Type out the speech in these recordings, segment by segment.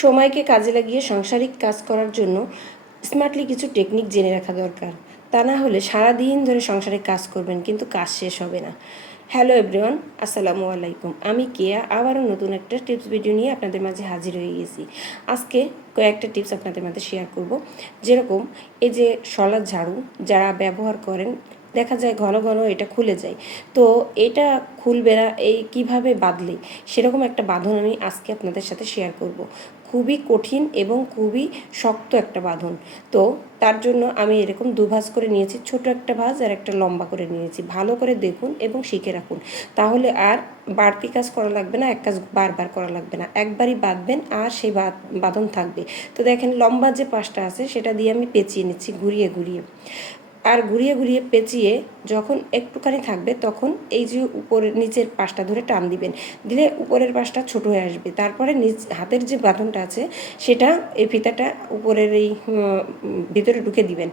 সময়কে কাজে লাগিয়ে সাংসারিক কাজ করার জন্য স্মার্টলি কিছু টেকনিক জেনে রাখা দরকার। তা না হলে সারাদিন ধরে সংসারিক কাজ করবেন কিন্তু কাজ শেষ হবে না। হ্যালো এভরিওয়ান, আসসালামু আলাইকুম। আমি কেয়া আবারও নতুন একটা টিপস ভিডিও নিয়ে আপনাদের মাঝে হাজির হয়ে গেছি। আজকে কয়েকটা টিপস আপনাদের মাঝে শেয়ার করব। যেরকম এই যে শলার ঝাড়ু যারা ব্যবহার করেন, দেখা যায় ঘন ঘন এটা খুলে যায়। তো এটা খুলবে না, এই কীভাবে বাঁধলে, সেরকম একটা বাঁধন আমি আজকে আপনাদের সাথে শেয়ার করব। খুবই কঠিন এবং খুবই শক্ত একটা বাঁধন। তো তার জন্য আমি এরকম দুভাঁজ করে নিয়েছি, ছোট একটা ভাঁজ আর একটা লম্বা করে নিয়েছি। ভালো করে দেখুন এবং শিখে রাখুন, তাহলে আর বাড়তি কাজ করা লাগবে না, এক কাজ বারবার করা লাগবে না, একবারই বাঁধবেন আর সেই বাঁধন থাকবে। তো দেখেন লম্বা যে পাশটা আছে সেটা দিয়ে আমি পেঁচিয়ে নিচ্ছি ঘুরিয়ে ঘুরিয়ে, আর ঘুরিয়ে ঘুরিয়ে পেঁচিয়ে যখন একটুখানি থাকবে তখন এই যে উপরের নিচের পাশটা ধরে টান দিবেন, দিলে উপরের পাশটা ছোট হয়ে আসবে। তারপরে হাতের যে বাঁধনটা আছে সেটা, এই ফিতাটা উপরের এই ভিতরে ঢুকে দিবেন।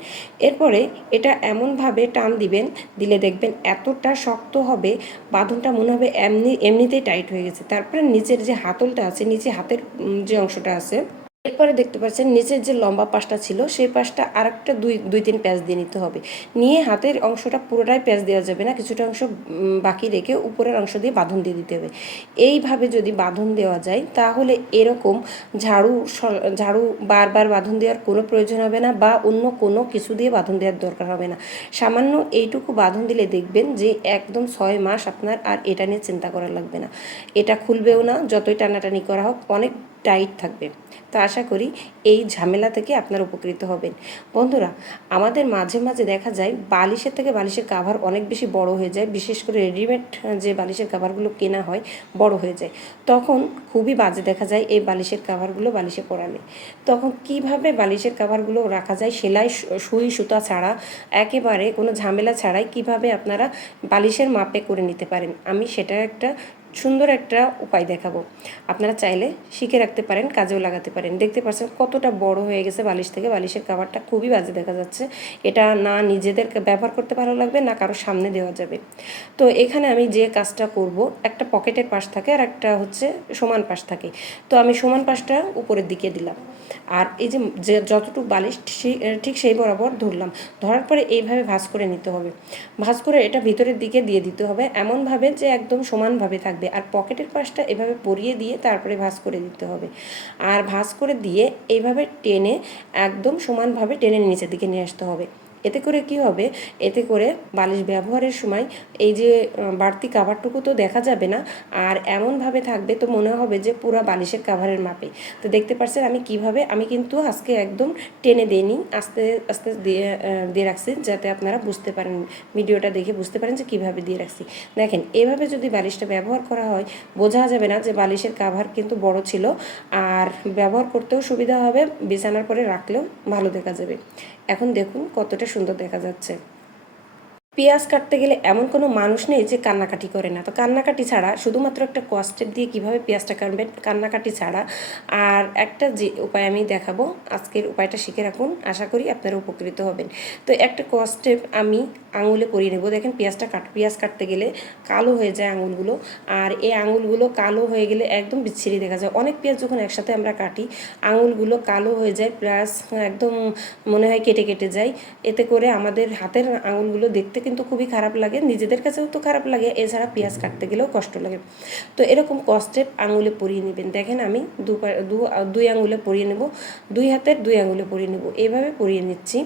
এরপরে এটা এমনভাবে টান দিবেন, দিলে দেখবেন এতটা শক্ত হবে বাঁধনটা, মনে হবে এমনিতেই টাইট হয়ে গেছে। তারপরে নিচের যে হাতলটা আছে, নিচে হাতের যে অংশটা আছে, এরপরে দেখতে পাচ্ছেন নিচের যে লম্বা পাশটা ছিল সেই পাশটা আর একটা দুই তিন প্যাঁচ দিয়ে নিতে হবে। নিয়ে হাতের অংশটা পুরোটাই প্যাঁচ দেওয়া যাবে না, কিছুটা অংশ বাকি রেখে উপরের অংশ দিয়ে বাঁধন দিয়ে দিতে হবে। এইভাবে যদি বাঁধন দেওয়া যায় তাহলে এরকম ঝাড়ু বারবার বাঁধন দেওয়ার কোনো প্রয়োজন হবে না, বা অন্য কোনো কিছু দিয়ে বাঁধন দেওয়ার দরকার হবে না। সামান্য এইটুকু বাঁধন দিলে দেখবেন যে একদম 6 মাস আপনার আর এটা নিয়ে চিন্তা করা লাগবে না। এটা খুলবেও না, যতই টানাটানি করা হোক অনেক টাইট থাকবে। তো আশা করি এই ঝামেলা থেকে আপনারা উপকৃত হবেন। বন্ধুরা, আমাদের মাঝে মাঝে দেখা যায় বালিশের থেকে বালিশের কাভার অনেক বেশি বড় হয়ে যায়, বিশেষ করে রেডিমেড যে বালিশের কাভারগুলো কেনা হয় বড় হয়ে যায়, তখন খুবই বাজে দেখা যায় এই বালিশের কাভারগুলো বালিশে পরালে। তখন কিভাবে বালিশের কাভারগুলো রাখা যায় সেলাই সুই সুতা ছাড়া, একেবারে কোনো ঝামেলা ছাড়াই কিভাবে আপনারা বালিশের মাপে করে নিতে পারেন, আমি সেটা একটা সুন্দর একটা উপায় দেখাবো। আপনারা চাইলে শিখে রাখতে পারেন, কাজেও লাগাতে পারেন। দেখতে পাচ্ছেন কতটা বড় হয়ে গেছে বালিশ থেকে, বালিশের কাভারটা খুবই বাজে দেখা যাচ্ছে। এটা না নিজেদের ব্যবহার করতে ভালো লাগবে, না কারো সামনে দেওয়া যাবে। তো এখানে আমি যে কাজটা করব, একটা পকেটের পাশ থাকে আর একটা হচ্ছে সমান পাশ থাকে। তো আমি সমান পাশটা উপরের দিকে দিলাম, আর এই যে যতটুকু বালিশ ঠিক সেই বরাবর ধরলাম। ধরার পরে এইভাবে ভাঁজ করে নিতে হবে। ভাঁজ করে এটা ভিতরের দিকে দিয়ে দিতে হবে, এমনভাবে যে একদম সমানভাবে থাকবে। আর পকেটের পাশটা এভাবে পরিয়ে দিয়ে তারপরে ভাঁজ করে দিতে হবে। আর ভাঁজ করে দিয়ে এইভাবে টেনে একদম সমানভাবে টেনে নিচের দিকে নিয়ে আসতে হবে। এতে করে কি হবে, এতে করে বালিশ ব্যবহারের সময় এই যে বাড়তি কাভারটুকু তো দেখা যাবে না, আর এমনভাবে থাকবে তো মনে হবে যে পুরো বালিশের কাভারের মাপে। তো দেখতে পাচ্ছেন আমি কিভাবে, আমি কিন্তু আজকে একদম টেনে দিইনি, আস্তে আস্তে দিয়ে রাখছি, যাতে আপনারা বুঝতে পারেন, ভিডিওটা দেখে বুঝতে পারেন যে কীভাবে দিয়ে রাখছি। দেখেন এভাবে যদি বালিশটা ব্যবহার করা হয় বোঝা যাবে না যে বালিশের কাভার কিন্তু বড় ছিল, আর ব্যবহার করতেও সুবিধা হবে, বিছানার পরে রাখলেও ভালো দেখা যাবে। এখন দেখুন কতটা সুন্দর দেখা যাচ্ছে। পেঁয়াজ কাটতে গেলে এমন কোনো মানুষ নেই যে কান্নাকাটি করে না। তো কান্নাকাটি ছাড়া শুধুমাত্র একটা কষ্টেপ দিয়ে কীভাবে পেঁয়াজটা কাটবেন কান্নাকাটি ছাড়া, আর একটা যে উপায় আমি দেখাবো, আজকের উপায়টা শিখে রাখুন, আশা করি আপনারা উপকৃত হবেন। তো একটা কষ্টেপ আমি আঙুলে পরিয়ে নেব। দেখেন পেঁয়াজ কাটতে গেলে কালো হয়ে যায় আঙুলগুলো, আর এই আঙুলগুলো কালো হয়ে গেলে একদম বিচ্ছিরি দেখা যায়। অনেক পেঁয়াজ যখন একসাথে আমরা কাটি আঙুলগুলো কালো হয়ে যায়, প্লাস একদম মনে হয় কেটে কেটে যায়। এতে করে আমাদের হাতের আঙুলগুলো দেখতে কিন্তু খুবই খারাপ লাগে, নিজেদের কাছেও তো খারাপ লাগে, এছাড়া পেঁয়াজ কাটতে গেলেও কষ্ট লাগে। তো এরকম কষ্টেপ আঙুলে পরিয়ে নেবেন। দেখেন আমি দুই আঙুলে পরিয়ে নেব, দুই হাতের দুই আঙুলে পরিয়ে নেব, এভাবে পরিয়ে নিচ্ছি।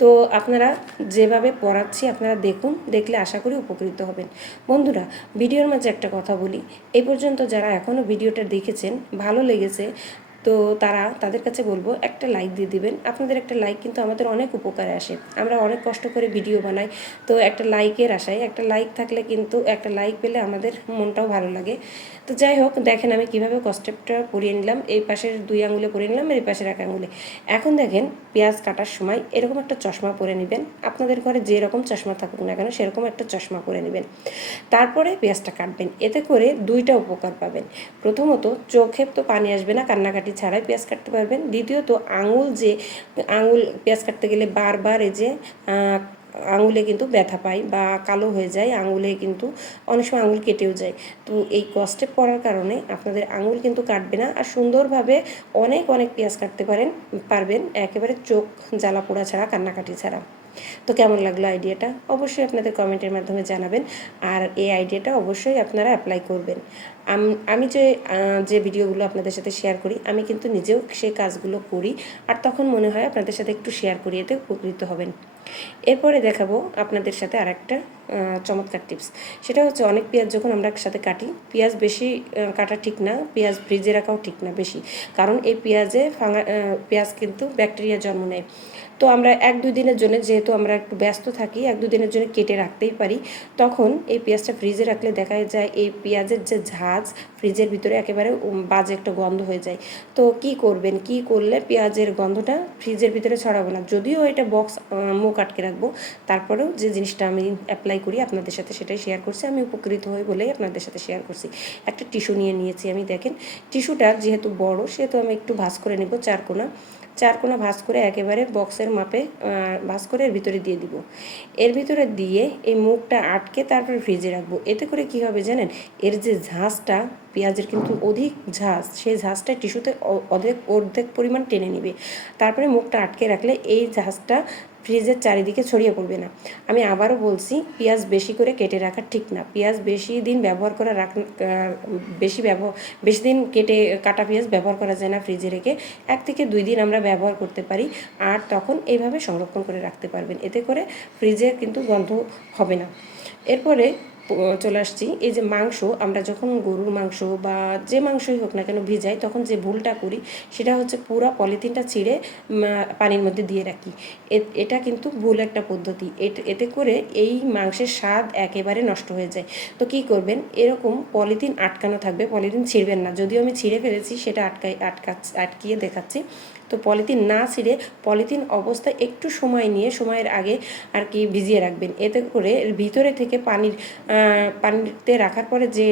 তো আপনারা যেভাবে পড়াচ্ছি আপনারা দেখুন, দেখলে আশা করি উপকৃত হবেন। বন্ধুরা, ভিডিওর মাঝে একটা কথা বলি, এই পর্যন্ত যারা এখনও ভিডিওটা দেখেছেন, ভালো লেগেছে, তো তাদের কাছে বলবো একটা লাইক দিয়ে দিবেন। আপনাদের একটা লাইক কিন্তু আমাদের অনেক উপকারে আসে, আমরা অনেক কষ্ট করে ভিডিও বানাই, তো একটা লাইকের আশায়, একটা লাইক থাকলে কিন্তু, একটা লাইক পেলে আমাদের মনটাও ভালো লাগে। তো যাই হোক, দেখেন আমি কীভাবে কষ্টেপটা পরিয়ে নিলাম, এই পাশের দুই আঙুলে পরিয়ে নিলাম, এই পাশের এক আঙুলে। এখন দেখেন পেঁয়াজ কাটার সময় এরকম একটা চশমা পরে নেবেন, আপনাদের ঘরে যেরকম চশমা থাকুক না কেন সেরকম একটা চশমা পরে নেবেন। তারপরে পেঁয়াজটা কাটবেন, এতে করে দুইটা উপকার পাবেন। প্রথমত চোখে তো পানি আসবে না, কান্নাকাটি ছাড়াই পেঁয়াজ কাটতে পারবেন। দ্বিতীয়ত আঙুল পেঁয়াজ কাটতে গেলে বারবার এই যে আঙুলে কিন্তু ব্যথা পাই বা কালো হয়ে যায়, আঙুলে কিন্তু অনেক সময় আঙুল কেটেও যায়। তো এই কস্টেপ পড়ার কারণে আপনাদের আঙুল কিন্তু কাটবে না, আর সুন্দরভাবে অনেক অনেক পেঁয়াজ কাটতে পারবেন একেবারে চোখ জ্বালা পোড়া ছাড়া, কান্নাকাটি ছাড়া। তো কেমন লাগলো আইডিয়াটা অবশ্যই আপনাদের কমেন্টের মাধ্যমে জানাবেন, আর এই আইডিয়াটা অবশ্যই আপনারা অ্যাপ্লাই করবেন। আমি যে ভিডিওগুলো আপনাদের সাথে শেয়ার করি, আমি কিন্তু নিজেও সেই কাজগুলো করি, আর তখন মনে হয় আপনাদের সাথে একটু শেয়ার করি, এতে উপকৃত হবেন। এরপরে দেখাবো আপনাদের সাথে আরেকটা চমৎকার টিপস। সেটা হচ্ছে অনেক পেঁয়াজ যখন আমরা একসাথে কাটি, পেঁয়াজ বেশি কাটা ঠিক না, পেঁয়াজ ফ্রিজে রাখাও ঠিক না বেশি, কারণ এই পেঁয়াজ কিন্তু ব্যাকটেরিয়া জন্ম নেয়। তো আমরা 1-2 দিনের জন্য, যেহেতু আমরা একটু ব্যস্ত থাকি, 1-2 দিনের জন্য কেটে রাখতেই পারি। তখন এই পেঁয়াজটা ফ্রিজে রাখলে দেখা যায় এই পেঁয়াজের যে ঝাঁজ ফ্রিজের ভিতরে একেবারে বাজে একটা গন্ধ হয়ে যায়। তো কি করবেন, কি করলে পেঁয়াজের গন্ধটা ফ্রিজের ভিতরে ছড়াবো না? যদিও এটা বক্স মুখ আটকে রাখবো, তারপরেও যে জিনিসটা আমি অ্যাপ্লাই করি আপনাদের সাথে সেটাই শেয়ার করছি, আমি উপকৃত হই বলেই আপনাদের সাথে শেয়ার করছি। একটা টিস্যু নিয়েছি আমি, দেখেন টিস্যুটা যেহেতু বড় সেহেতু আমি একটু ভাঁজ করে নেব, 4 কোণা ভাঁজ করে একেবারে বক্সের মাপে ভাঁজ করে এর ভিতরে দিয়ে দিব। এর ভিতরে দিয়ে এই মুখটা আটকে তারপরে ফ্রিজে রাখবো। এতে করে কি হবে জানেন, এর যে ঝাঁজটা, পেঁয়াজের কিন্তু অধিক ঝাঁজ, সেই ঝাঁজটা টিস্যুতে অর্ধেক পরিমাণ টেনে নিবে। তারপরে মুখটা আটকে রাখলে এই ঝাঁজটা ফ্রিজের চারিদিকে ছড়িয়ে পড়বে না। আমি আবারও বলছি, পেঁয়াজ বেশি করে কেটে রাখা ঠিক না। পেঁয়াজ বেশি দিন ব্যবহার করা বেশি দিন কাটা পেঁয়াজ ব্যবহার করা যায় না ফ্রিজে রেখে। 1 থেকে 2 দিন আমরা ব্যবহার করতে পারি, আর তখন এইভাবে সংরক্ষণ করে রাখতে পারবেন। এতে করে ফ্রিজে কিন্তু গন্ধ হবে না। এরপরে চলে আসছি, এই যে মাংস, আমরা যখন গরুর মাংস বা যে মাংসই হোক না কেন ভিজাই, তখন যে ভুলটা করি সেটা হচ্ছে পুরো পলিথিনটা ছিঁড়ে পানির মধ্যে দিয়ে রাখি। এটা কিন্তু ভুল একটা পদ্ধতি। এতে করে এই মাংসের স্বাদ একেবারে নষ্ট হয়ে যায়। তো কি করবেন, এরকম পলিথিন আটকানো থাকবে, পলিথিন ছিঁড়বেন না। যদিও আমি ছিঁড়ে ফেলেছি, সেটা আটকিয়ে দেখাচ্ছি। তো পলিথিন না ছিঁড়ে পলিথিন অবস্থায় একটু সময় নিয়ে, সময়ের আগে আর কি ভিজিয়ে রাখবেন। এতে করে ভিতরে থেকে পানিতে রাখার পরে যে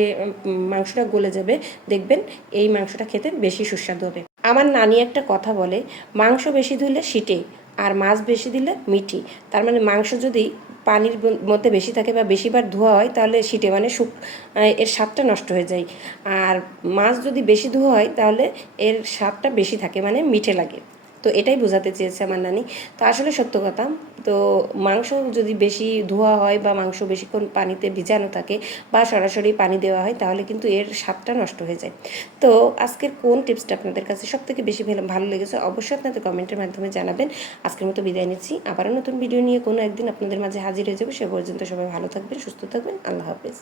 মাংসটা গলে যাবে, দেখবেন এই মাংসটা খেতে বেশি সুস্বাদু হবে। আমার নানি একটা কথা বলে, মাংস বেশি ধুলে সিটে, আর মাছ বেশি দিলে মিঠি। তার মানে মাংস যদি পানির মধ্যে বেশি থাকে বা বেশিবার ধোয়া হয় তাহলে সিটে, মানে এর স্বাদটা নষ্ট হয়ে যায়। আর মাছ যদি বেশি ধোয়া হয় তাহলে এর স্বাদটা বেশি থাকে, মানে মিঠে লাগে। তো এটাই বোঝাতে চেয়েছে আমার নানি। তো আসলে সত্য কথা। তো মাংস যদি বেশি ধোয়া হয় বা মাংস বেশিক্ষণ পানিতে ভিজানো থাকে বা সরাসরি পানি দেওয়া হয়, তাহলে কিন্তু এর স্বাদটা নষ্ট হয়ে যায়। তো আজকের কোন টিপসটা আপনাদের কাছে সবথেকে বেশি ভালো লেগেছে অবশ্যই আপনাদের কমেন্টের মাধ্যমে জানাবেন। আজকের মতো বিদায় নিচ্ছি, আবারও নতুন ভিডিও নিয়ে কোনো একদিন আপনাদের মাঝে হাজির হয়ে যাবো। সে পর্যন্ত সবাই ভালো থাকবেন, সুস্থ থাকবেন। আল্লাহ হাফেজ।